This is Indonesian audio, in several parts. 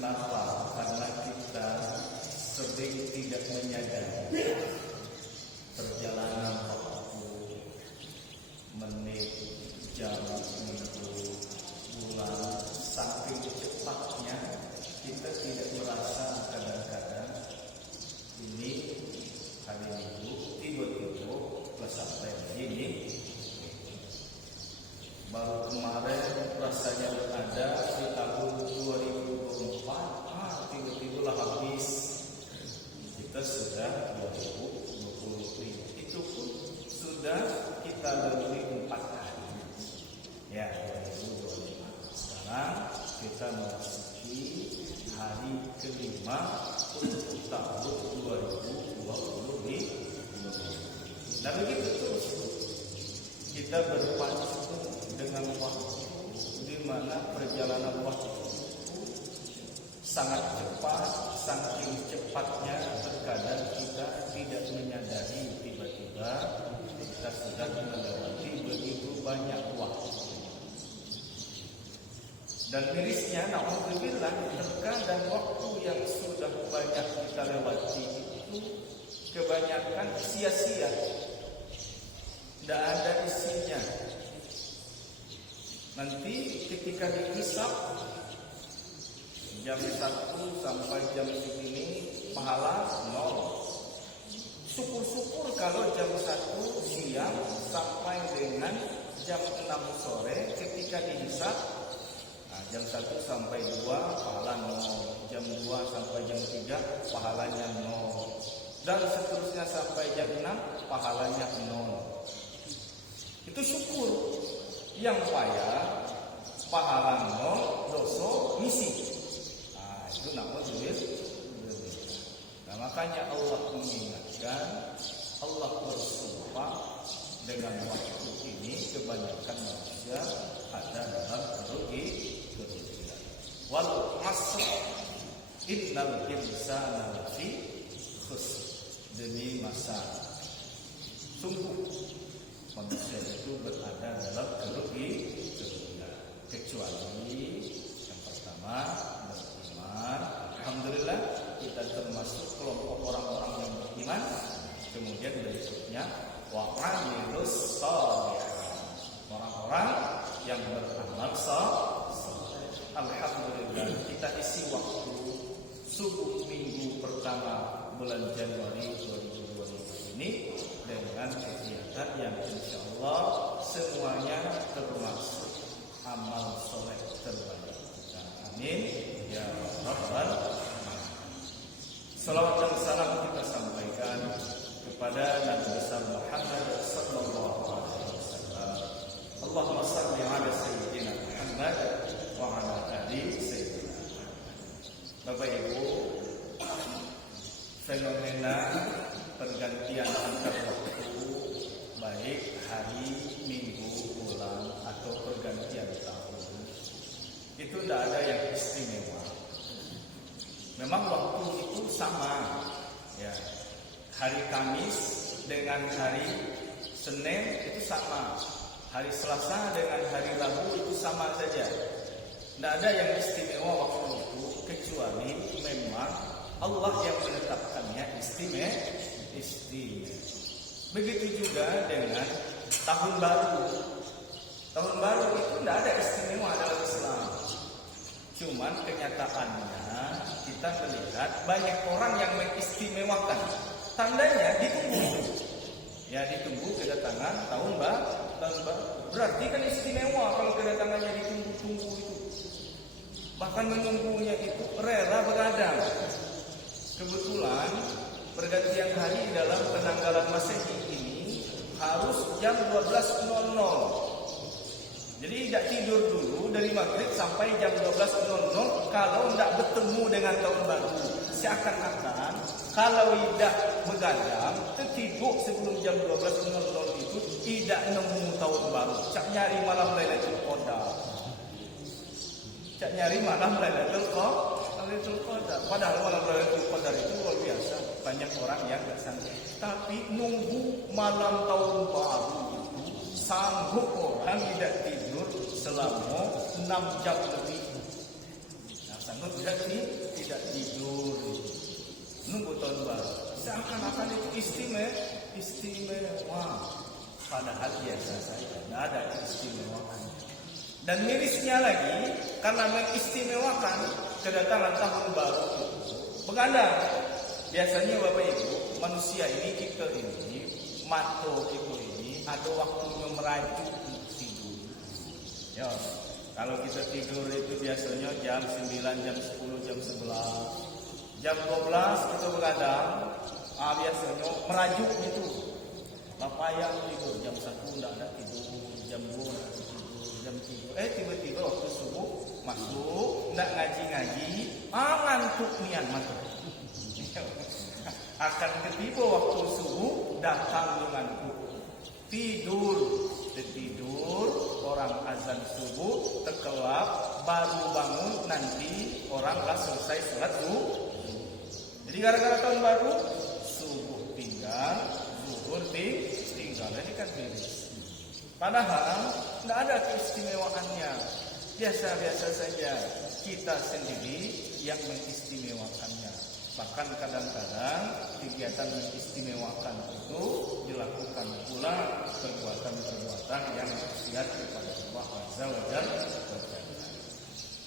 Kenapa? Karena kita sering tidak menyadari perjalanan waktu, menit, jam, minggu, bulan, saking cepatnya kita tidak merasa kadang-kadang ini hari Minggu, tiba-tiba sampai ini. Baru kemarin rasanya berada di tahun 2024, tiba-tiba lah habis. Kita sudah 2020, itu pun sudah kita lalui 4 hari. Ya, 2025. Sekarang kita memasuki hari kelima untuk tahun 2020. Dan begitu terus kita berpacu dengan waktu, di mana perjalanan waktu sangat cepat, saking cepatnya terkadang kita tidak menyadari tiba-tiba kita sudah melewati begitu banyak waktu. Dan mirisnya, na'udzubillah, terkadang waktu yang sudah banyak kita lewati itu kebanyakan sia-sia, tidak ada isinya. Nanti ketika dihisab jam 1 sampai jam segini pahala 0. Syukur-syukur kalau jam 1 siang sampai dengan jam 6 sore ketika dihisab, jam 1 sampai 2 pahala 0, jam 2 sampai jam 3 pahalanya 0, dan seterusnya sampai jam 6 pahalanya 0. Itu syukur. Yang payah pahala 0, dosa misi. Itu na'udzubillah. Nah, makanya Allah mengingatkan, Allah bersumpah dengan waktu ini kebanyakan manusia ada dalam kerugian. Wal 'asr innal insana lafi khusr. Demi masa, sungguh manusia itu berada dalam kerugian, kecuali yang pertama beriman. Alhamdulillah kita termasuk kelompok orang-orang yang beriman. Kemudian berikutnya wa 'amilus shalihat, orang-orang yang beramal saleh. Alhamdulillah kita isi waktu subuh minggu pertama bulan Januari 2020 ini dengan kegiatan yang insya Allah semuanya termasuk amal soleh terbaik kita. Amin ya rabbal alamin. Salawat dan salam kita sampaikan kepada Nabi besar Muhammad sallallahu alaihi wasallam. Allahumma shalli ala sayyidina Muhammad wa ala ali sayyidina Muhammad. Bapak Ibu, fenomena pergantian antar waktu, baik hari, minggu, bulan, atau pergantian tahun, itu tidak ada yang istimewa. Memang waktu itu sama, ya. Hari Kamis dengan hari Senin itu sama, hari Selasa dengan hari Rabu itu sama saja. Tidak ada yang istimewa waktu itu, kecuali memang Allah yang menetapkannya istimewa. Begitu juga dengan tahun baru. Tahun baru itu tidak ada istimewa dalam Islam. Cuman kenyataannya kita melihat banyak orang yang mengistimewakan. Tandanya ditunggu. Ya, ditunggu kedatangan tahun baru. Berarti kan istimewa kalau kedatangannya ditunggu-tunggu itu. Bahkan menunggunya itu rela begadang. Kebetulan pergantian hari dalam penanggalan Masehi ini harus jam 12.00. Jadi tidak tidur dulu dari maghrib sampai jam 12.00 kalau tidak bertemu dengan tahun baru. Seakan-akan kalau tidak begadang, tertidur sebelum jam 12.00 itu tidak nemu tahun baru. Cak nyari malam Lailatul Qadar. Cak nyari malam Lailatul Qadar. Padahal malam Lailatul Qadar itu luar biasa. Banyak orang yang tidak sanggup. Tapi nunggu malam tahun baru itu sanggup orang tidak tidur selama 6 jam lebih. Nah, sanggup tidak tidur. istimewa. Padahal biasa saja, tidak ada keistimewaan. Dan mirisnya lagi, karena mengistimewakan kedatangan tahun baru itu begadang. Biasanya Bapak Ibu, manusia ini, kita ini, makhluk itu ini ada waktunya merajuk tidur. Ya, kalau kita tidur itu biasanya jam 9, jam 10, jam 11, jam 12 kita begadang. Biasanya merajuk gitu. Bapak yang tidur jam 1 tidak ada tidur, jam 2 tidak ada tidur, jam 3. Tiba-tiba waktu subuh masuk, tidak ngaji-ngaji, ngantuk nian masuk. Akan ketiba waktu subuh datang ngantuk. Tidur, orang azan subuh terkelap, baru bangun nanti orang lah selesai sholat subuh. Jadi gara-gara tahun baru subuh tinggal, zuhur tinggal, jadi kan beres. Padahal tidak ada keistimewaannya, biasa-biasa saja. Kita sendiri yang mengistimewakannya. Bahkan kadang-kadang kegiatan mengistimewakan itu dilakukan pula perbuatan-perbuatan yang maksiat kepada Allah Azza wa Jalla.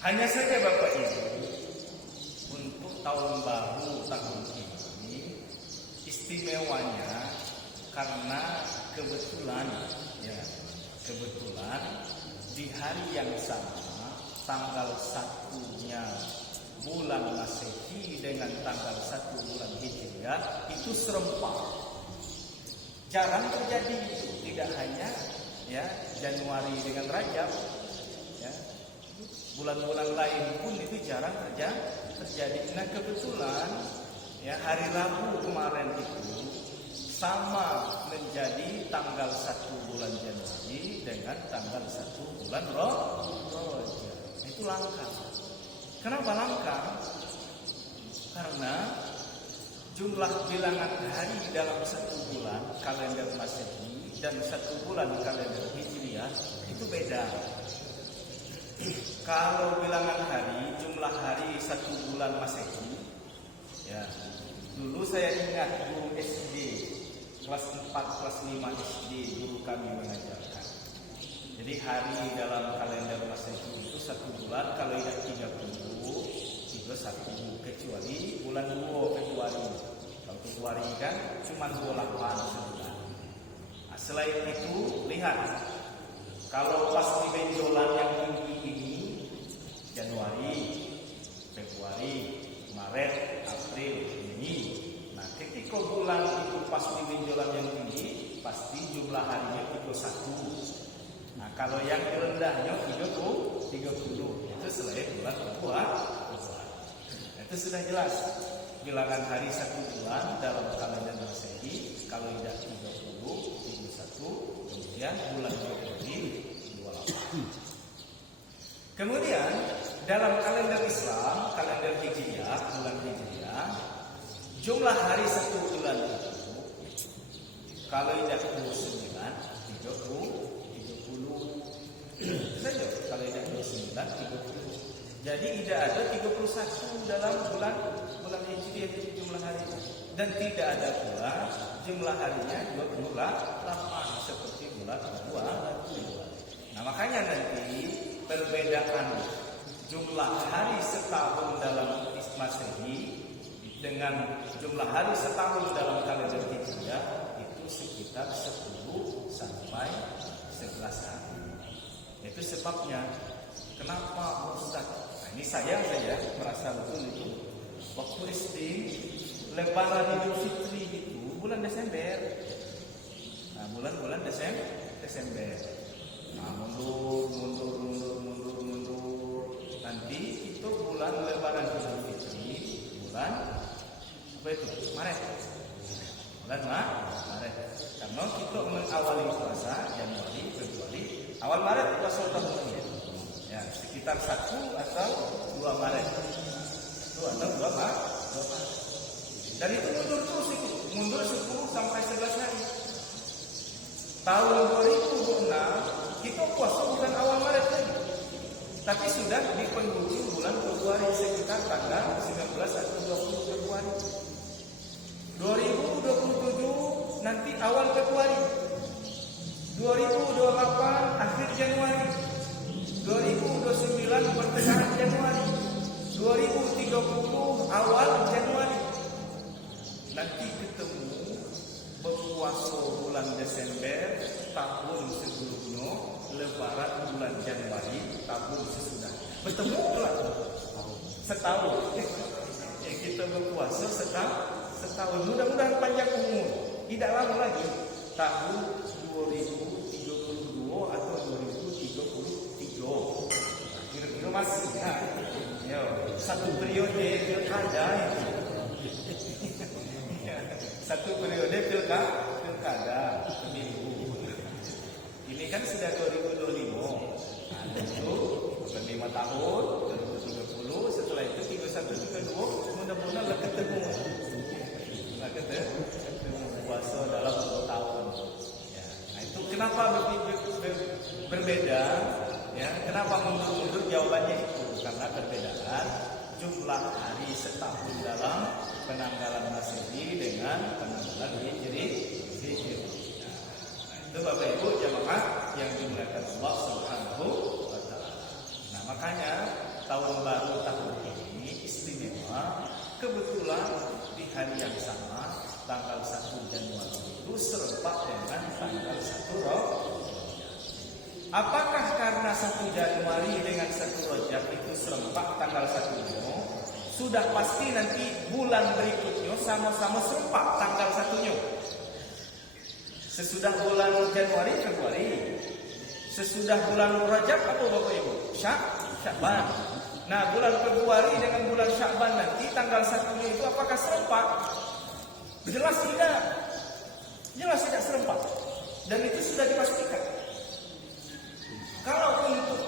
Hanya saja Bapak Ibu, untuk tahun baru tahun ini istimewanya karena kebetulan di hari yang sama tanggal 1-nya bulan Masehi dengan tanggal 1 bulan Hijriah itu serempak. Jarang terjadi itu, tidak hanya Januari dengan Rajab, bulan-bulan lain pun itu jarang terjadi. Nah kebetulan hari Rabu kemarin itu sama menjadi tanggal 1 bulan Januari dengan tanggal 1 bulan Rajab. Itu langka. Kenapa langka? Karena jumlah bilangan hari dalam 1 bulan kalender Masehi dan 1 bulan kalender Hijriah itu beda. Kalau bilangan hari, jumlah hari 1 bulan Masehi, dulu saya ingat guru SD kelas 4, kelas 5 SD guru kami mengajarkan. Jadi hari dalam kalender Masehi itu 1 bulan kalau tidak 30 itu 1, kecuali bulan 2 Februari. Kalau Februari kan cuma 28 sebulan. Selain itu lihat, kalau pas di benjolan yang tinggi ini Januari, Februari, Maret, April, Mei. Nah, ketika bulan itu pas di benjolan yang tinggi, pasti jumlah harinya itu 1. Nah, kalau yang rendahnya 30, itu selain bulan puasa. Itu sudah jelas. Bilangan hari 1 bulan dalam kalender Masehi kalau tidak 30, 31, kemudian bulan Februari 28. Kemudian dalam kalender Islam, kalender Hijriah, bulan Hijriah, jumlah hari 1 bulan itu kalau tidak 29, 30 saja. Kalau tidak 29, 30. Jadi tidak ada 31 dalam bulan Hijriah itu jumlah harinya. Dan tidak ada pula jumlah harinya 28 seperti bulan puasa. Nah makanya nanti perbedaan jumlah hari setahun dalam Masehi dengan jumlah hari setahun dalam kalender Hijriah itu sekitar 10 sampai 11 hari. Itu sebabnya kenapa Ustaz? Nah, ini saya merasa betul itu. Waktu SD Lebaran Idul Fitri itu bulan Desember. Nah, bulan Desember. Nah, mundur. Nanti itu bulan Lebaran Idul Fitri, bulan apa itu? Maret. Bulan Maret. Karena kita mengawali puasa Januari, Februari, awal Maret puasa tahun ini. Ya, sekitar 1 atau 2 Maret. 1 atau 2 Maret. Dan itu mundur terus itu. Mundur 10 sampai 11 hari. Tahun 2006 kita puasa bukan awal Maret lagi. Tapi sudah di penghujung bulan Februari sekitar tanggal 19 atau 20 Februari. 2027 nanti awal Februari, 2028 akhir Januari, 2029 pertengahan Januari, 2030 awal Januari. Nanti ketemu berpuasa bulan Desember tahun sebelumnya, lebaran bulan Januari tahun sesudah. Bertemu pula setahun. Kita berpuasa setahun. Mudah-mudahan panjang umur. Tidak lama lagi tahun 2032 atau 2033. Kira-kira masih ya. Satu periode pilkada itu. Satu periode pilkada pemilu. Ini kan sudah 2025. Itu 5 tahun, 2030. Setelah itu 31, 32. Mudah-mudahan lah ketemu. Puasa dalam 2 tahun. Ya. Nah itu kenapa berbeda? Ya, kenapa mundur-mundur? Jawabannya itu karena perbedaan jumlah hari setahun dalam penanggalan Masehi dengan penanggalan Hijri. Nah, itu Bapak Ibu jamaah yang dimuliakan Allah Subhanahu wa taala. Nah, makanya tahun baru tahun ini istimewa, kebetulan di hari yang sama tanggal 1 Januari itu serempak dengan tanggal 1 Rajab. Apakah karena 1 Januari dengan 1 Rajab itu serempak tanggal 1-nya? Sudah pasti nanti bulan berikutnya sama-sama serempak tanggal 1-nya. Sesudah bulan Januari, Februari. Sesudah bulan Rajab apa Bapak Ibu? Sya'ban. Nah, bulan Februari dengan bulan Sya'ban nanti tanggal 1-nya itu apakah serempak? Jelas tidak. Jelas tidak serempak. Dan itu sudah dipastikan. Kalau untuk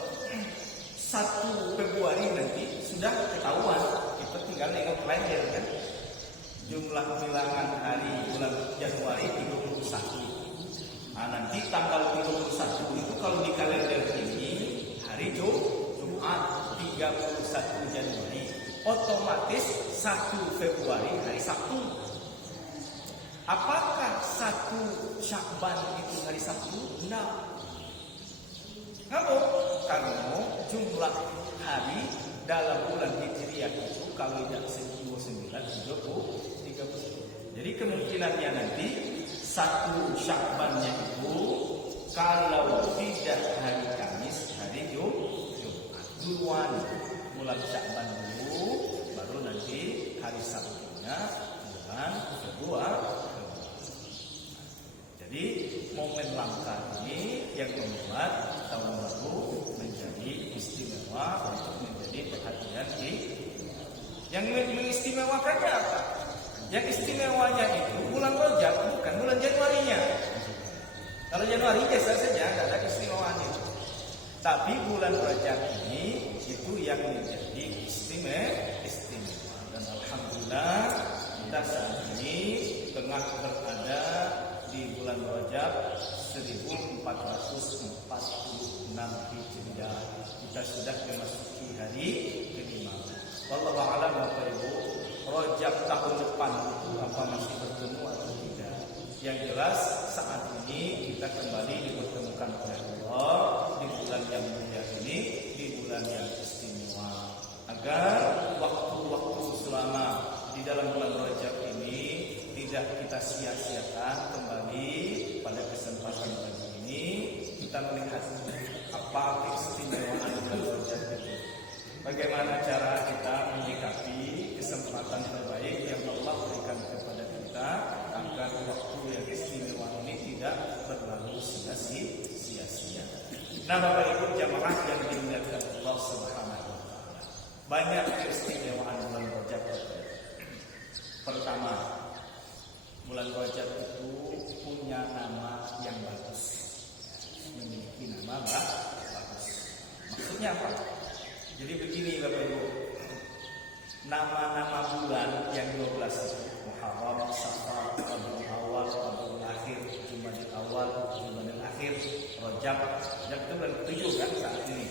1 Februari nanti sudah ketahuan, kita tinggal nengok kalender kan. Jumlah bilangan hari bulan Januari 31. Nah, nanti tanggal 31 itu kalau di kalender ini hari Jumat 31 Januari, otomatis 1 Februari hari Sabtu. Apakah 1 Sya'ban itu hari Sabtu? Nah, kenapa? Karena jumlah hari dalam bulan Hijriah itu kalau tidak 29, 30. Jadi kemungkinannya nanti 1 Sya'bannya itu kalau tidak hari Kamis, hari Jumat. Duluan bulan Sya'ban dulu, baru nanti hari Sabtunya bulan Februari. Jadi momen langka ini yang membuat tahun baru menjadi istimewa untuk menjadi perhatian yang mengistimewakannya apa? Yang istimewanya itu bulan Rajab, bukan bulan Januarinya. Kalau Januari biasa saja, tidak ada keistimewaannya. Tapi bulan Rajab ini itu yang menjadi istimewa. Dan alhamdulillah kita saat ini tengah berada di bulan Rajab 1446 Hijriah. Kita sudah memasuki hari ke-5. Wallahu a'lam Bapak Ibu, Rajab tahun depan itu apa masih bertemu atau tidak? Yang jelas saat ini kita kembali dipertemukan oleh Allah di bulan yang mulia ini, di bulan yang istimewa, agar waktu-waktu selama di dalam bulan Rajab ini tidak kita sia-siakan. Kembali pada kesempatan pagi ini kita melihat apa keistimewaan bulan Rajab itu. Bagaimana cara kita menyikapi kesempatan terbaik yang Allah berikan kepada kita agar waktu yang istimewa ini tidak berlalu sia-sia. Nah, Bapak Ibu jamaah yang dimuliakan Allah Subhanahu wa taala. Banyak keistimewaan bulan Rajab. Pertama, bulan Rajab itu punya nama yang bagus. Memiliki nama bagus. Maksudnya apa? Jadi begini Bapak Ibu, nama-nama bulan yang 12 itu Muharram, Safar, Rabiul Awal, Rabiul Akhir, Jumadil Awal, Jumadil Akhir, Rajab. Rajab itu bulan 7 kan saat ini.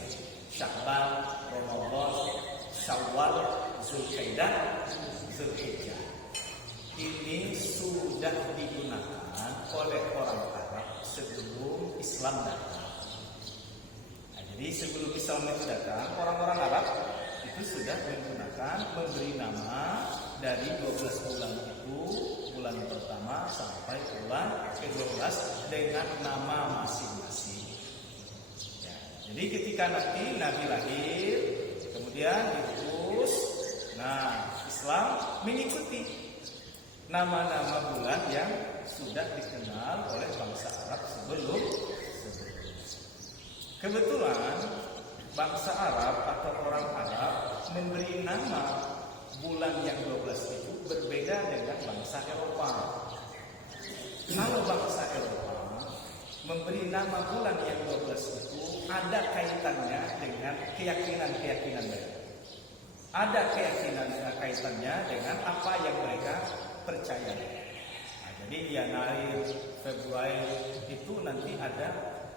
Sya'ban, Ramadan, Syawal, Zulkaidah, Zulhijjah. ini sudah digunakan oleh orang Arab sebelum Islam datang. Nah, jadi sebelum Islam itu datang, orang-orang Arab itu sudah menggunakan memberi nama dari 12 bulan itu, bulan pertama sampai bulan ke-12 dengan nama masing-masing. Ya, jadi ketika nanti Nabi lahir, kemudian diutus, nah Islam mengikuti nama-nama bulan yang sudah dikenal oleh bangsa Arab sebelum. Kebetulan bangsa Arab atau orang Arab memberi nama bulan yang 12 itu berbeda dengan bangsa Eropa. Kalau bangsa Eropa memberi nama bulan yang 12 itu ada kaitannya dengan keyakinan-keyakinan mereka. Ada kaitannya dengan apa yang mereka percaya. Nah, jadi Januari, Februari itu nanti ada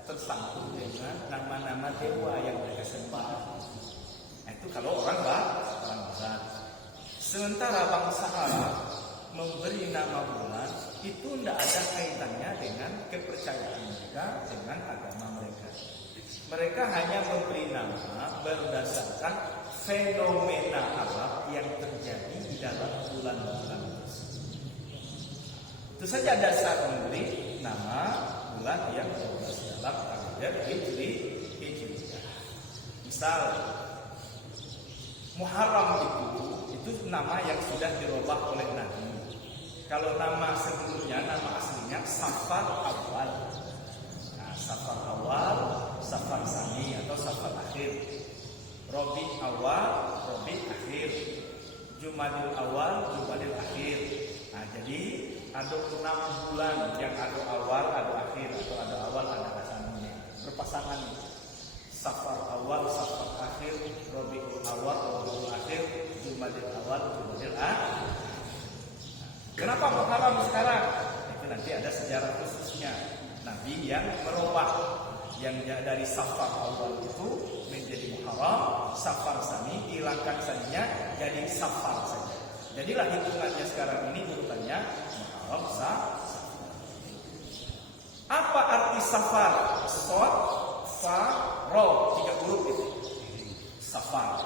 tersangkut dengan nama-nama dewa yang mereka sembah. Nah, itu kalau orang Barat. Sementara bangsa Arab memberi nama bulan itu tidak ada kaitannya dengan kepercayaan mereka, dengan agama mereka. Mereka hanya memberi nama berdasarkan fenomena Arab yang terjadi di dalam bulan-bulan tersebut. Itu saja dasar memberi nama bulan yang 12 dalam kalender Hijriah. Misal Muharram itu nama yang sudah dirubah oleh Nabi. Kalau nama sebelumnya, nama aslinya Safar Awal. Nah, Safar Awal, Safar Sani atau Safar Akhir. Rabi Awal, Rabi Akhir. Jumadil Awal, Jumadil Akhir. Nah, jadi ada 6 bulan yang ada awal, ada akhir, atau ada awal, ada akhirnya. Berpasangan Safar Awal, Safar Akhir, Rabiul Awal, Rabiul Akhir, Jumadil Awal, Jumadil Akhir. Kenapa Muharram sekarang? Itu nanti ada sejarah khususnya. Nabi yang merubah yang dari Safar Awal itu menjadi Muharram, Safar Sani, hilangkan saninya jadi Safar saja. Jadilah hitungannya sekarang ini urutannya Muharram, Safar. Apa arti Safar? Sod, Fa, Ro, 3 huruf itu. Safar.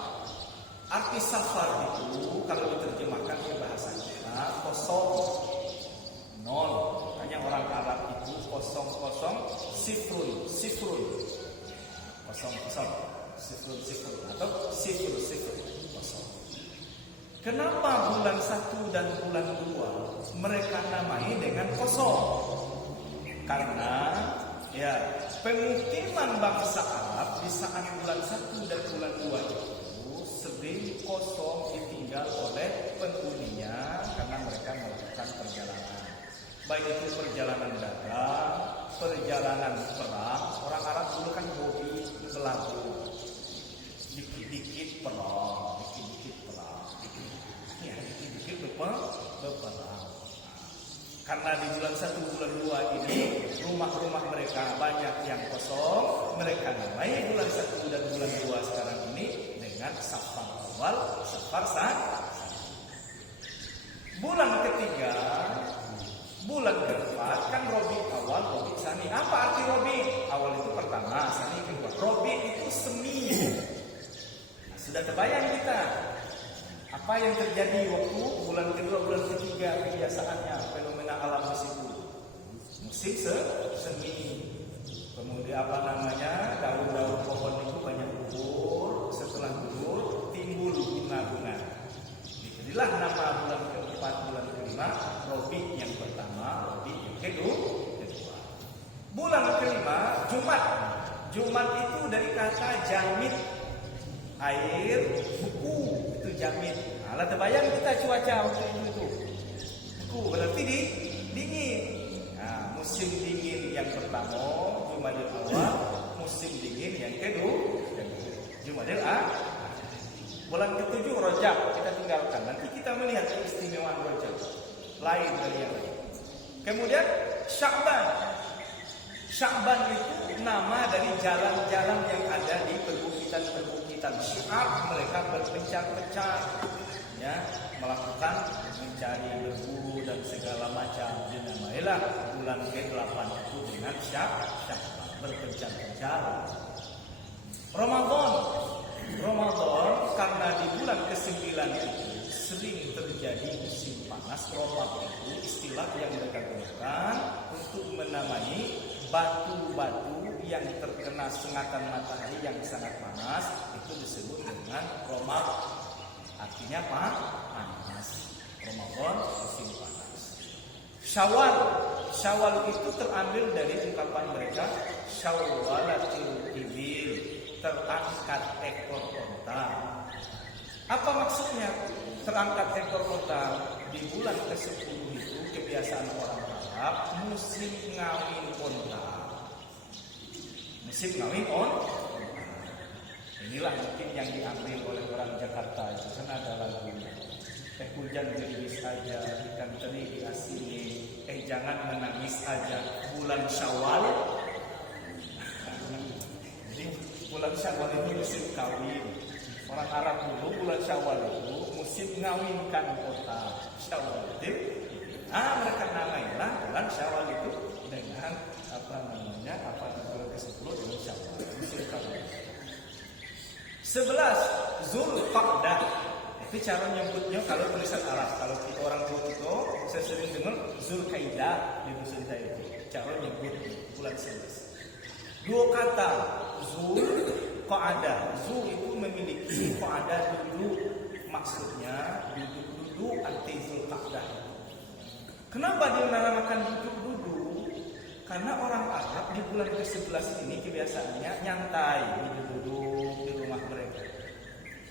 Arti Safar itu kalau diterjemahkan ke bahasa kita kosong, nol. Makanya orang Arab itu kosong, sifrun, kosong, sifrun atau sifrun, kosong. Kenapa bulan 1 dan bulan 2 mereka namai dengan kosong? Karena ya pemukiman bangsa Arab di saat bulan 1 dan bulan 2 itu sering kosong ditinggal oleh penghuninya karena mereka melakukan perjalanan. Baik itu perjalanan dagang, perjalanan perang. Orang Arab dulu kan hobi berlabuh. Dikit-dikit perang, ya, dikit-dikit berperang. Karena di bulan 1, bulan 2 ini rumah-rumah mereka banyak yang kosong, mereka namai bulan 1 dan bulan 2 sekarang ini dengan Safar Awal, Safar Sani. Bulan ketiga, bulan keempat kan Rabi Awal, Rabi Sani. Apa arti Rabi? Awal itu pertama, Sani kedua. Rabi itu semi. Nah, sudah terbayang kita apa yang terjadi waktu bulan kedua, bulan ketiga kebiasaannya, fenomena alam di situ. Musim semi. Kemudian daun-daun pohon itu banyak gugur. Setelah gugur timbul bunga-bunga. Jadilah nama bulan keempat, bulan kelima Rabi yang pertama, Rabi yang kedua. Bulan kelima Jumat. Jumat itu dari kata jamid, air, buku, itu jamid. Nah, terbayang kita cuaca waktu itu. Buku berarti dingin. Nah, musim dingin yang pertama Jumadil Awal, musim dingin yang kedua Jumadil Akhir. Bulan ke-7 Rajab kita tinggalkan. Nanti kita melihat keistimewaan Rajab lain dari yang lain. Kemudian Sya'ban. Sya'ban itu nama dari jalan-jalan yang ada di perbukitan-perbukitan Syiar. Mereka berpencar-pencar, ya, melakukan mencari berburu segala macam. Dinamailah bulan ke-8 itu dengan Sya'ban, berpencar-pencar. Ramadan karena di bulan ke-9 itu sering terjadi musim panas. Ramadan itu istilah yang mereka gunakan untuk menamai batu-batu yang terkena sengatan matahari yang sangat panas, itu disebut dengan Ramadan. Artinya apa? Panas. Ramadan musim panas. Syawal itu terambil dari ungkapan mereka syawwalatil ibil, terangkat ekor unta. Apa maksudnya terangkat ekor unta? Di bulan ke-10 itu kebiasaan orang Arab musim ngawin unta. Musim ngawin unta. Inilah mungkin yang diambil oleh orang Jakarta. Itu kan ada lagunya. Hujan gerimis aja, ikan teri diasini. Jangan menangis aja. Bulan Syawal. Jadi bulan Syawal itu musim kawin. Orang Arab dulu bulan Syawal itu musim ngawinkan kota. Syawal itu. Mereka namailah bulan Syawal itu dengan bulan ke-10 dengan Syawal. Musim kawin. 11 Zulqa'dah. Itu cara nyebutnya kalau tulisan Arab. Kalau kita orang tua itu, saya sering dengar Zulqa'dah di bahasa kita itu. Cara nyebut bulan 11. Dua kata Zulqa'dah. Zul itu memiliki Qa'dah duduk. Maksudnya duduk-duduk arti Zulqa'dah. Kenapa dia menamakan duduk-duduk? Karena orang Arab di bulan ke-11 ini kebiasaannya nyantai, duduk-duduk di rumah mereka.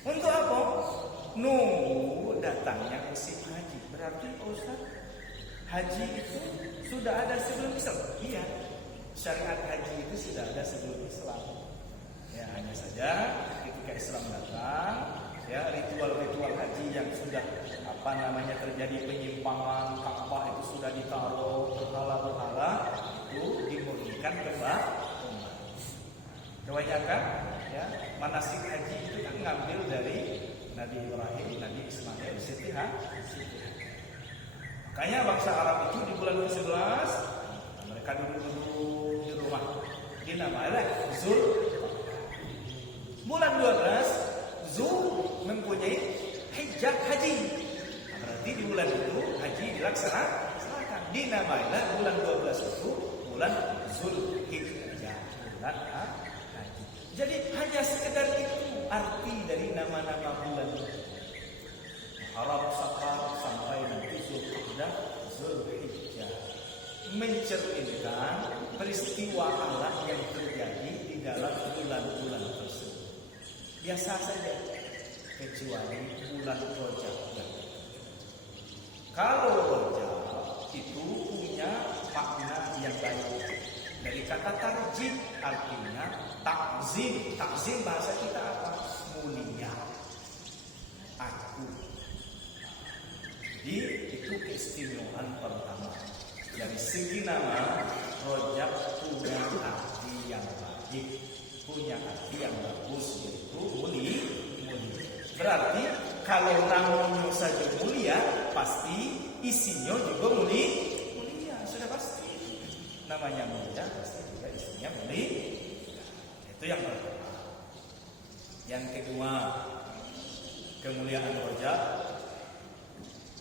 Untuk apa? Nunggu datangnya musim haji. Berarti Ustaz, haji itu sudah ada sebelum Islam? Iya, syariat haji itu sudah ada sebelum Islam. Ya, hanya saja ketika Islam datang, ya ritual-ritual haji yang sudah terjadi penyimpangan, Ka'bah itu sudah ditaruh, berhala-berhala itu dimurnikan kembali. Kebanyakan ya manasik haji itu kan ngambil dari Nabi Ibrahim, Nabi Ismail, Siti Hajar. Makanya bangsa Arab itu di bulan ke-11 mereka duduk-duduk di rumah. Dinamailah Zul. Bulan 12 Zul mempunyai hijjah haji. Berarti di bulan itu haji dilaksanakan. Dinamailah bulan 12 itu bulan Zulhijjah, bulan haji. Jadi hanya sekedar itu arti dari nama-nama bulan itu. Muharram, Safar sampai nanti Zulqa'dah, Zulhijjah, mencerminkan peristiwa Allah yang terjadi di dalam bulan-bulan tersebut. Biasa saja, kecuali bulan Rajab. Kalau Rajab itu punya makna yang baik. Dari kata tarjib artinya takzim. Takzim bahasa kita apa? Mulia. Aku. Jadi itu keistimewaan pertama. Dari segi nama, Rajab punya arti yang baik, punya arti yang bagus, yaitu mulia. Berarti kalau namanya saja mulia, pasti isinya juga mulia. Sudah pasti. Namanya mulia, pasti juga isinya mulia. Itu yang pertama. Yang kedua, kemuliaan Rajab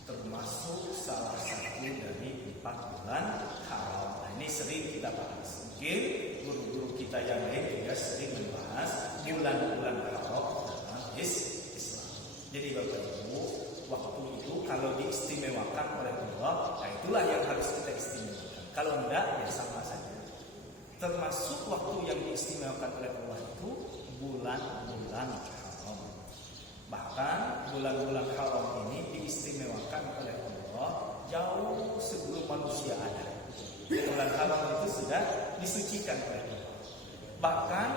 termasuk salah satu dari 4 bulan haram. Ini sering kita bahas. Mungkin guru-guru kita yang lain juga sering membahas bulan-bulan haram dalam Islam. Jadi Bapak Ibu, waktu itu kalau diistimewakan oleh Allah, nah itulah yang harus kita istimewakan. Kalau enggak, ya sama saja. Termasuk waktu yang diistimewakan oleh Allah itu bulan-bulan haram. Bahkan bulan-bulan haram ini diistimewakan oleh Allah jauh sebelum manusia ada. Bulan haram itu sudah disucikan oleh Allah. Bahkan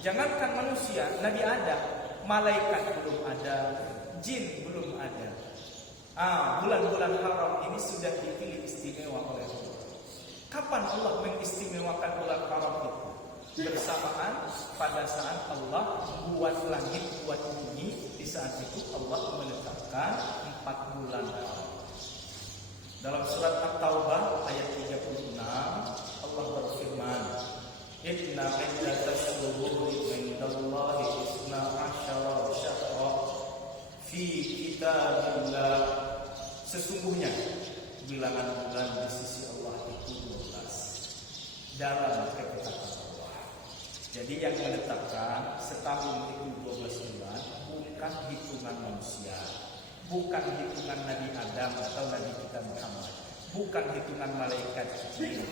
jangankan manusia, Nabi Adam, malaikat belum ada, jin belum ada. Bulan-bulan haram ini sudah dipilih istimewa oleh Allah. Kapan Allah mengistimewakan bulan haram itu? Bersamaan pada saat Allah buat langit, buat bumi. Di saat itu Allah menetapkan 4 bulan haram. Dalam surat At-Taubah ayat 36 Allah berfirman, "Inna iddatas syuhuri 'indallahi isna asyara syahra fi kitabillah." Sesungguhnya bilangan bulan di sisi Allah itu 12 dalam ketetapan Allah. Jadi yang menetapkan setahun itu 12 bulan bukan hitungan manusia, bukan hitungan Nabi Adam atau Nabi kita Muhammad, bukan hitungan malaikat kecil,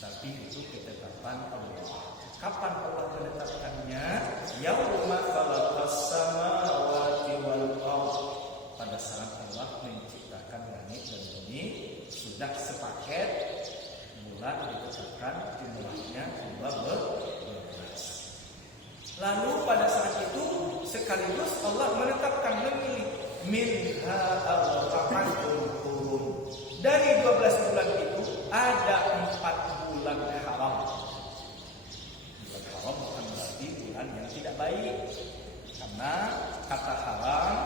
tapi itu ketetapan Allah. Kapan Allah menetapkannya? Yauma khalaqas samawati wal ardh. Pada saat Allah menciptakan langit dan bumi, sudah sepaket bulan ditetapkan jumlahnya 12. Lalu pada saat itu sekaligus Allah menetapkan memilih minha arba'atun hurum. Dari 12 bulan itu ada 4 bulan haram. Bulan haram bukan berarti bulan yang tidak baik, karena kata haram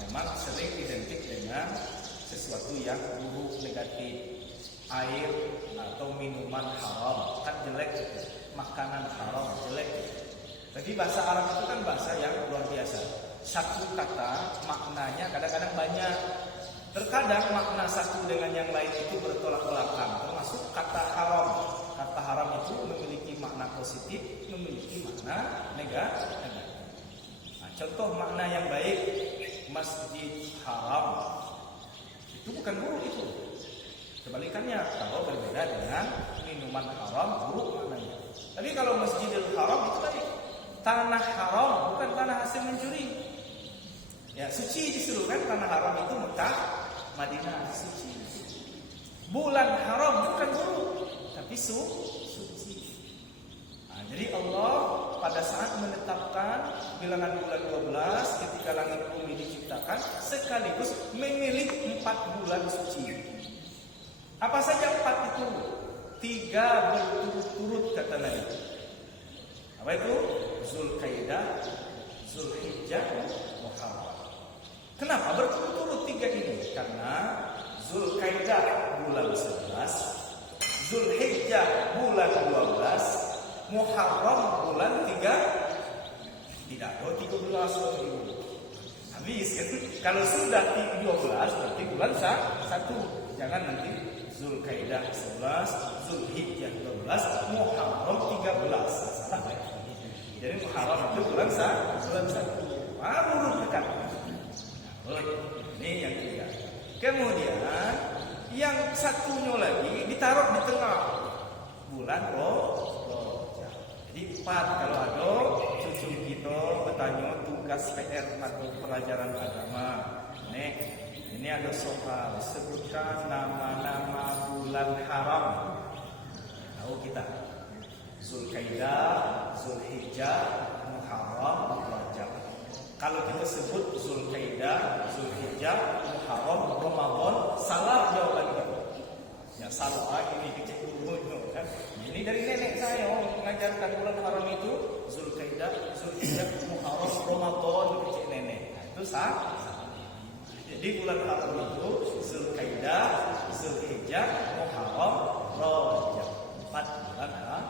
memang sering identik dengan sesuatu yang buruk, negatif. Air atau minuman haram kan jelek, makanan haram jelek. Jadi bahasa Arab itu kan bahasa yang luar biasa. Satu kata maknanya kadang-kadang banyak. Terkadang makna satu dengan yang lain itu bertolak belakang. Termasuk kata haram. Kata haram itu memiliki makna positif, memiliki makna negatif. Nah, contoh makna yang baik, masjid haram. Itu bukan buruk itu. Kebalikannya, kalau berbeda dengan minuman haram, buruk maknanya. Tapi kalau Masjidil Haram itu tadi tanah haram, bukan tanah hasil mencuri. Ya, suci disuruh kan, tanah haram itu Mekah, Madinah, suci. Bulan haram bukan buruk, tapi suci. Nah, jadi Allah pada saat menetapkan bilangan bulan 12 ketika langit bumi diciptakan, sekaligus memilih 4 bulan suci. Apa saja 4 itu? 3 berturut-turut kata Nabi. Apa itu? Zulkaidah, Zulhijjah, Muharram. Kenapa berturut-turut 3 ini? Karena Zulkaidah bulan 11, Zulhijjah bulan 12, Muharram bulan 3. Tidak, 13 habis kan? Kalau sudah 12 berarti bulan 1. Jangan nanti Zulkaidah 11, Zulhijjah 12, Muharram 13. Jadi Muharram itu bulan 1. Urut dekat. Ini yang 3. Kemudian yang satunya lagi ditaruh di tengah bulan Rajab. Jadi 4 kalau ada cucu kita bertanya tugas PR atau pelajaran agama. Ini ada soal, sebutkan nama-nama bulan haram. Tahu kita? Zulkaidah, Zulhijjah, Muharram, Rajab. Kalau kita sebut Zulkaidah, Zulhijjah, Muharram, Ramadan, salah jawaban kita. Ya salah ini kecil dulu kan. Ini dari nenek saya mengajarkan bulan haram itu Zulkaidah, Zulhijjah, Muharram, Ramadan, kecil nenek. Nah, itu salah. Jadi bulan haram itu Zulkaidah, Zulhijjah, Muharram, Rajab. 4 bulan haram.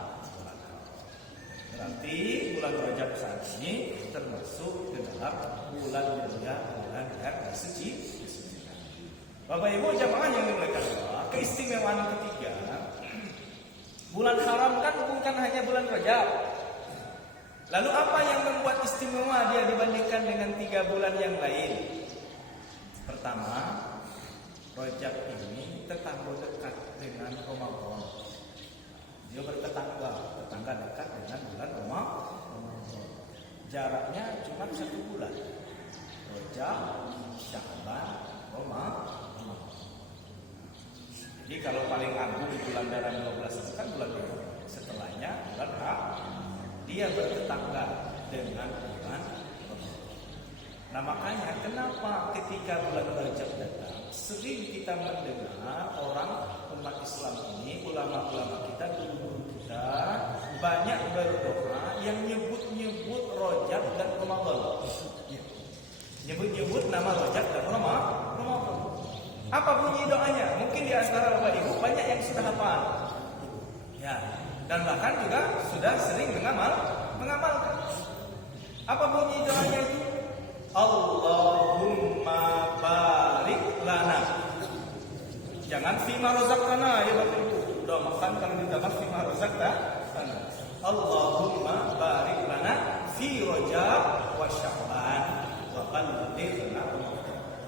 Berarti bulan Rajab saat ini termasuk ke dalam bulan mulia, bulan yang suci. Bapak Ibu jamaah yang dimuliakan Allah, keistimewaan ketiga, bulan haram kan bukan hanya bulan Rajab. Lalu apa yang membuat istimewa dia dibandingkan dengan 3 bulan yang lain? Pertama, Rajab ini tetangga dekat dengan Ramadan. Dia bertetangga dekat dengan bulan Ramadan. Jaraknya cuma 1 bulan. Rajab, Sya'ban, Ramadan. Jadi kalau paling agung bulan dalam 12 itu kan bulan Ramadan. Setelahnya bulan Ramadan. Dia bertetangga dengan bulan Ramadan. Nah makanya kenapa ketika bulan Rajab datang sering kita mendengar orang umat Islam ini, ulama-ulama kita, guru-guru kita banyak berdoa yang nyebut-nyebut Rajab dan Ramadan. Nyebut-nyebut nama Rajab dan Ramadan. Apa bunyi doanya? Mungkin di antara Bapak Ibu banyak yang sudah hafal. Ya, dan bahkan juga sudah sering mengamalkan. Apa bunyi doanya itu? Allahumma barik lana. Jangan fima rozaqtana ya Bapak Ibu. Udah makan kalau minta maaf fima rozaqtana. Allahumma barik lana fi Rajab wa Sya'ban wa ballighna.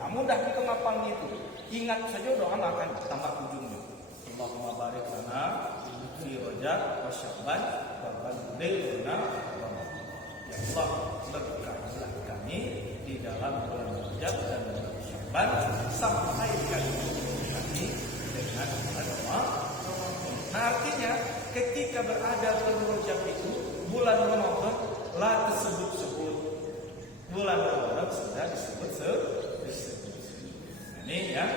Mudah kita ngapalnya itu. Ingat saja doa makan tambah ujungnya. Allahumma barik lana fi Rajab wa Sya'ban wa ballighna. Ya Allah, berkahilah kami di dalam bulan Rajab dan bulan Sya'ban, sampaikan kami dengan doa. Nah, artinya ketika berada bulan Rajab itu, bulan Ramadan lah disebut-sebut. Bulan Ramadan sudah disebut-sebut. Ini ya.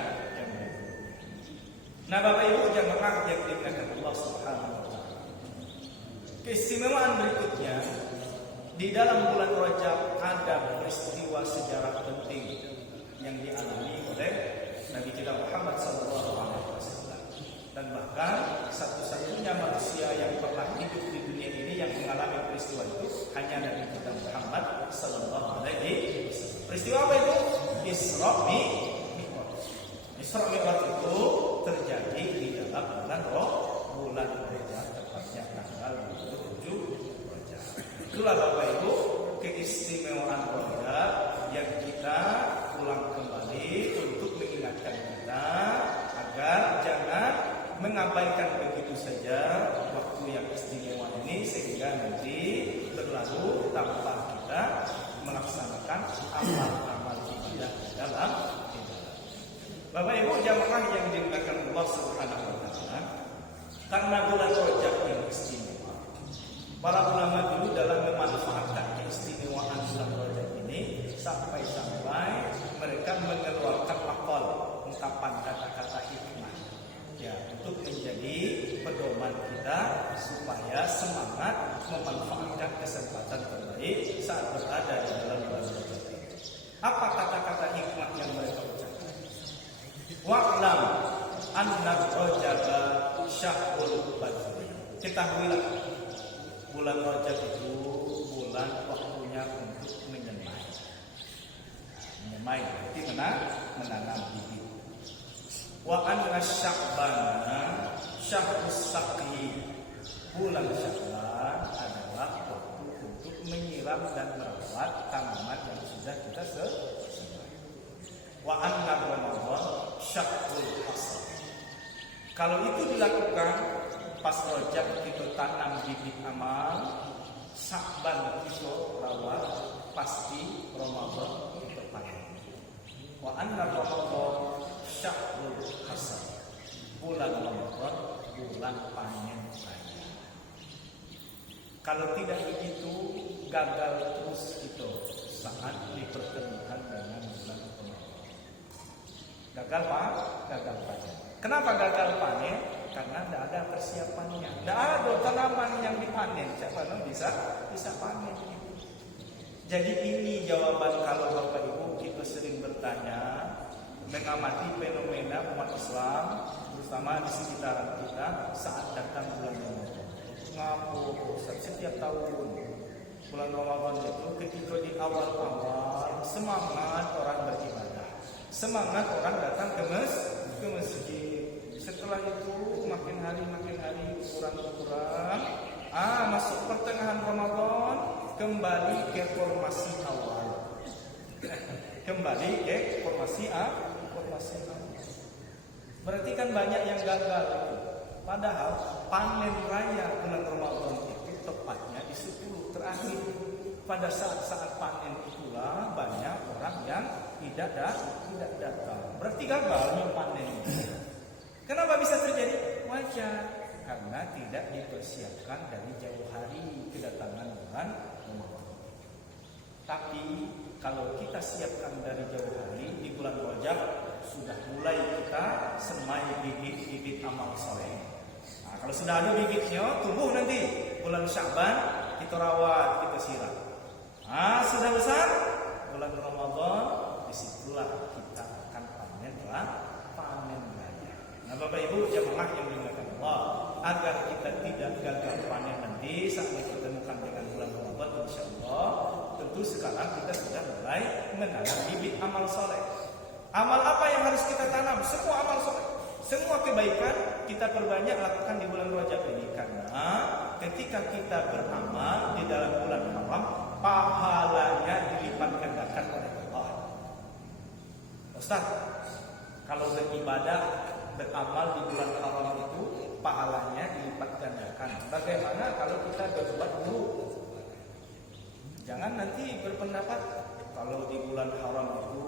Nah, Bapak Ibu jamaah yang dimuliakan Allah Subhanahu wa taala. Keistimewaan berikutnya, di dalam bulan Rajab ada peristiwa sejarah penting yang dialami oleh Nabi kita Muhammad SAW, dan bahkan satu-satunya manusia yang pernah hidup di dunia ini yang mengalami peristiwa itu hanya Nabi kita Muhammad SAW. Peristiwa apa itu? Isra Mi'raj itu terjadi di dalam bulan Rajab, tepatnya tanggal 27 Rajab. Itulah Bapak Ibu keistimewaan Rajab yang kita ulang kembali untuk mengingatkan kita agar jangan mengabaikan begitu saja waktu yang istimewa ini sehingga nanti berlalu tanpa kita melaksanakan amal-amal ibadah di dalam. Bapak Ibu jamaah yang dimuliakan Allah Subhanahu wa taala, karena bulan Rajab yang istimewa, para ulama dulu dalam memanfaatkan keistimewaan bulan Rajab ini sampai-sampai mereka mengeluarkan maqal, ungkapan kata-kata hikmah ya, untuk menjadi pedoman kita supaya semangat memanfaatkan kesempatan terbaik saat berada di dalam bulan Rajab. Apa kata-kata hikmah yang mereka ucapkan? Wa'lam anna Rajab syahrul badr. Ketahuilah bulan Rajab itu bulan waktunya untuk menyemai. Menyemai berarti menanam bibit. Wa anna Sya'ban syahrus saqi. Bulan Sya'ban adalah waktu untuk menyiram dan merawat tanaman yang sudah kita semai. Wa anna Ramadan syahrul hasad. Kalau itu dilakukan pas Rajab kita tanam bibit amal, Sya'ban kita rawat, pasti Ramadan kita panen. Wa anna Ramadan syahrul hasad. Bulan Ramadan bulan panen raya. Kalau tidak begitu gagal terus kita saat dipertemukan dengan bulan Ramadan. Gagal panen. Kenapa gagal panen? Karena tidak ada persiapannya. Tidak ada tanaman yang dipanen. Siapa yang bisa panen? Jadi ini jawaban kalau Bapak Ibu kita sering bertanya, mengamati fenomena umat Islam, terutama di sekitaran kita saat datang bulan Ramadan. Ngapu setiap tahun bulan Ramadan itu ketika di awal-awal semangat orang beribadah. Semangat orang datang ke masjid. Setelah itu makin hari kurang. Masuk pertengahan Ramadan kembali ke formasi awal. Kembali ke formasi awal. Berarti kan banyak yang gagal itu. Padahal panen raya bulan Ramadan itu tepatnya di 10 terakhir. Pada saat-saat panen itulah banyak orang yang tidak datang. Berarti gagalnya panen. Kenapa bisa terjadi? Wajar, karena tidak dipersiapkan dari jauh hari kedatangan bulan Ramadan. Tapi kalau kita siapkan dari jauh hari di bulan Rajab sudah mulai kita semai bibit-bibit amal soleh. Nah, kalau sudah ada bibitnya tumbuh nanti bulan Sya'ban kita rawat, kita siram. Sudah besar bulan Ramadan, disitulah kita akan panen tidak gagal panen nanti saat dipertemukan dengan bulan Ramadan, insya Allah tentu sekarang kita sudah mulai menanam bibit amal soleh. Amal apa yang harus kita tanam? Semua amal soleh, semua kebaikan kita perbanyak lakukan di bulan Rajab ini, karena ketika kita beramal di dalam bulan haram, pahalanya dilipat gandakan oleh Allah. Ustaz, kalau beribadah beramal di bulan haram itu pahalanya dilipat gandakan. Bagaimana kalau kita berbuat buruk? Jangan nanti berpendapat kalau di bulan haram itu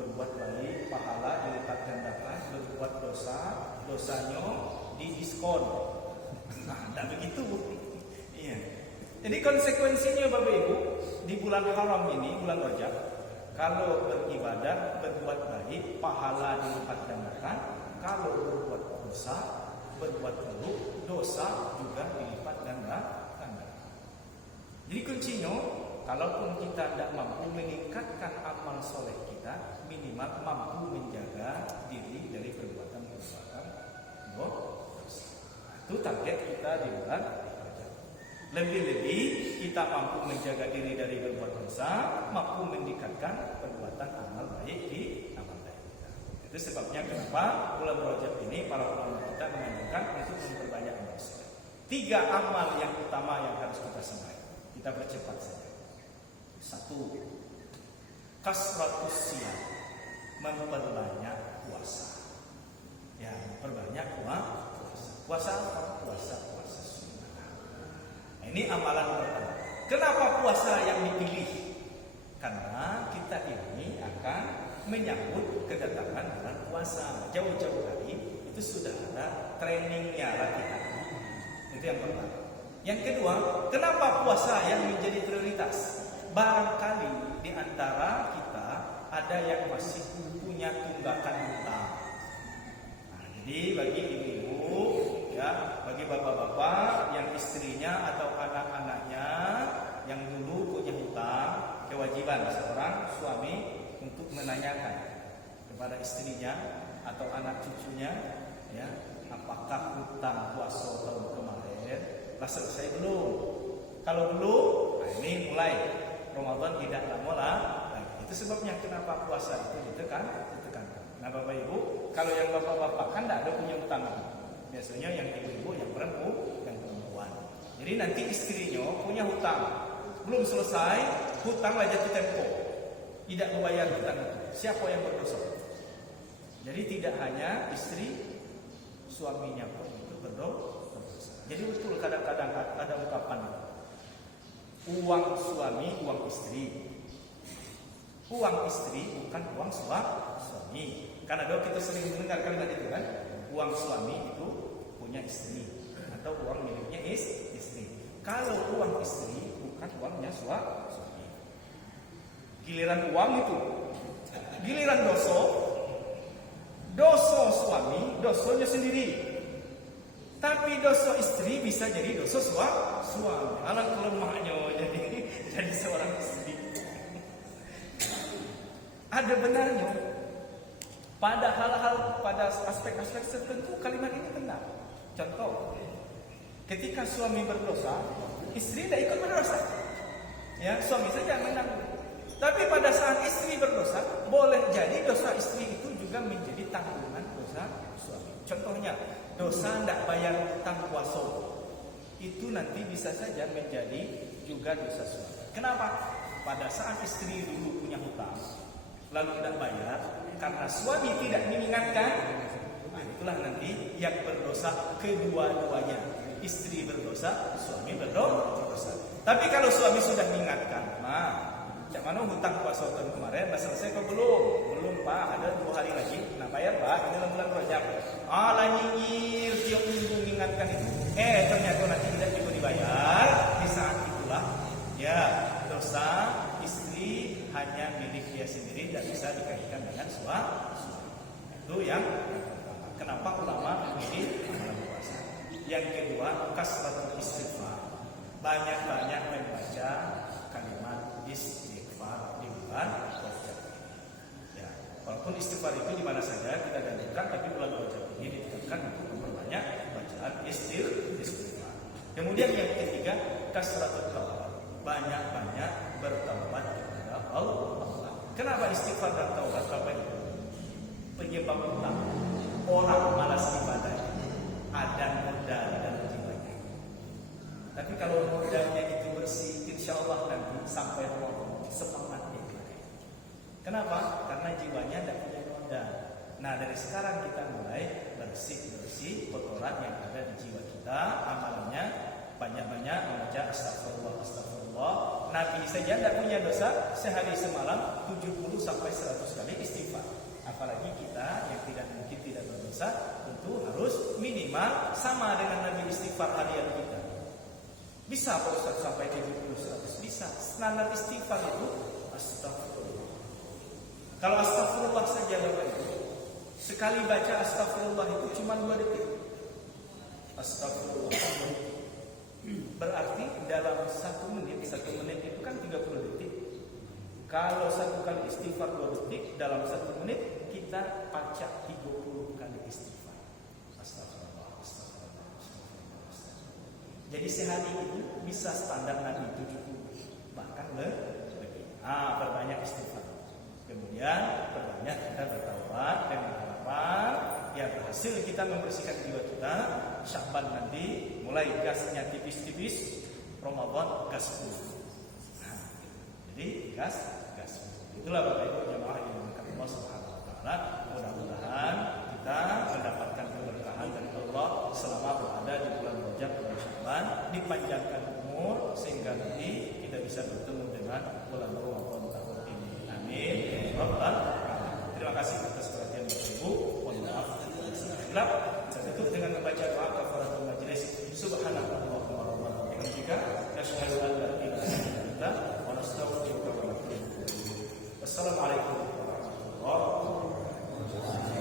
berbuat baik pahala dilipat gandakan, berbuat dosa dosanya didiskon. Nah, tidak begitu. Iya. Jadi konsekuensinya Bapak Ibu, di bulan haram ini, bulan Rajab, kalau beribadah berbuat baik pahala dilipat gandakan, kalau berbuat dosa berbuat buruk dosa juga dilipat gandakan. Jadi kuncinya, kalaupun kita tidak mampu meningkatkan amal soleh kita, minimal mampu menjaga diri dari perbuatan-perbuatan dosa. Itu target kita di bulan Rajab. Lebih-lebih kita mampu menjaga diri dari berbuat dosa, mampu meningkatkan perbuatan amal baik di amal baik kita. Itu sebabnya kenapa bulan Rajab ini para ulama kita menganjurkan untuk memperbanyak amal soleh. 3 amal yang utama yang harus kita sembah. Kita percepat saja. 1. Kasratus siyam, memperbanyak puasa. Ya, memperbanyak puasa. Puasa apa? Puasa sunnah. Nah, ini amalan pertama. Kenapa puasa yang dipilih? Karena kita ini akan menyambut kedatangan bulan puasa. Jauh-jauh hari itu sudah ada trainingnya, latihan. Itu yang pertama. Yang kedua, kenapa puasa yang menjadi prioritas? Barangkali di antara kita ada yang masih punya tunggakan hutang. Nah, jadi bagi ibu-ibu, ya, bagi bapak-bapak yang istrinya atau anak-anaknya yang dulu punya hutang, kewajiban seorang suami untuk menanyakan kepada istrinya atau anak cucunya, ya, apakah hutang puasa tahun kemarin selesai belum? Kalau belum, nah ini mulai Ramadan tidak lama lah. Nah, itu sebabnya kenapa puasa itu ditekan. Nah Bapak Ibu, kalau yang bapak-bapak kan tidak ada punya hutang. Biasanya yang ibu-ibu yang perempuan. Jadi nanti istrinya punya hutang, belum selesai, hutang lah jatuh tempo, tidak membayar hutang itu. Siapa yang berdosa? Jadi tidak hanya istri, suaminya pun itu berdosa. Jadi betul kadang-kadang ada ungkapan uang suami, uang istri. Uang istri bukan uang suami. Karena dulu kita sering mendengar kalimat itu kan, uang suami itu punya istri atau uang miliknya istri. Kalau uang istri bukan uangnya suami. Giliran uang itu, giliran dosa suami, dosanya sendiri. Tapi dosa istri bisa jadi dosa suami. Alangkah lemahnya jadi seorang istri. Ada benarnya pada hal-hal, pada aspek-aspek tertentu kalimat ini benar. Contoh, ketika suami berdosa, istri tidak ikut berdosa. Ya, suami saja menanggung. Tapi pada saat istri berdosa, boleh jadi dosa istri itu juga menjadi tanggungan dosa suami. Contohnya, dosa tidak bayar hutang puasa, itu nanti bisa saja menjadi juga dosa suami. Kenapa? Pada saat istri dulu punya hutang, lalu tidak bayar, karena suami tidak mengingatkan, nah itulah nanti yang berdosa kedua-duanya. Istri berdosa, suami berdosa. Tapi kalau suami sudah mengingatkan, cak mana hutang puasa tahun kemarin, sudah selesai kok belum? Belum Pak, ada 2 hari lagi. Nah bayar Pak, ini bulan Rajab. Nyinyir tiap minggu mengingatkan itu. Ternyata nanti tidak juga dibayar. Di saat itulah, ya dosa istri hanya milik dia sendiri, tidak bisa dikaitkan dengan suami. Itu yang pertama. Kenapa ulama memilih amalan puasa? Yang kedua, kasratul istighfar. Banyak-banyak membaca kalimat istighfar di bulan Rajab. Ya, walaupun istighfar itu di mana saja kita dalilkan, tapi bulan Rajab ini ditekankan untuk memperbanyak baca bacaan istighfar. Kemudian yang ketiga, kasratul taubat. Banyak-banyak bertaubat kepada Allah. Kenapa istighfar dan taubat? Bapak Ibu, penyebab utama orang malas ibadah ada noda dalam jiwanya. Tapi kalau nodanya itu bersih, insya Allah nanti sampai Allah semangatnya. Kenapa? Karena jiwanya tidak punya noda. Nah, dari sekarang kita mulai bersih kotoran yang ada di jiwa kita. Amalannya banyak-banyak membaca astagfirullah, astagfirullah. Nabi saja tidak punya dosa, sehari semalam 70 sampai 100 kali istighfar. Apalagi kita yang mungkin tidak berdosa, tentu harus minimal sama dengan Nabi istighfar harian kita. Bisa Pak Ustaz sampai 70 100? Bisa. Standar istighfar itu astagfirullah. Kalau astagfirullah saja Bapak Ibu, sekali baca astagfirullah itu cuma 2 detik. Astagfirullah. Berarti dalam 1 menit itu kan 30 detik. Kalau 1 kali istighfar 2 detik, dalam 1 menit kita baca 30 kali istighfar. Astagfirullah, astagfirullah, astagfirullah. Jadi sehari itu bisa standar Nabi 70, bahkan lebih. Perbanyak istighfar. Kemudian perbanyak kita bertaubat dengan harapan ya berhasil kita membersihkan jiwa kita. Sya'ban nanti mulai gasnya tipis-tipis, Ramadan gas full. Jadi gas full. Itulah Bapak Ibu jemaah yang dimuliakan Allah Subhanahu wa taala. Mudah-mudahan kita mendapatkan keberkahan dari Allah selama berada di bulan Rajab dan Sya'ban, dipanjangkan umur sehingga nanti kita bisa bertemu dengan bulan Ramadan tahun ini. Amin. Terima kasih atas perhatian Bapak Ibu. Mohon maaf bila saya tutup dengan membaca doa kafaratul majlis. Subhanallah wa bihamdihi, asyhadu an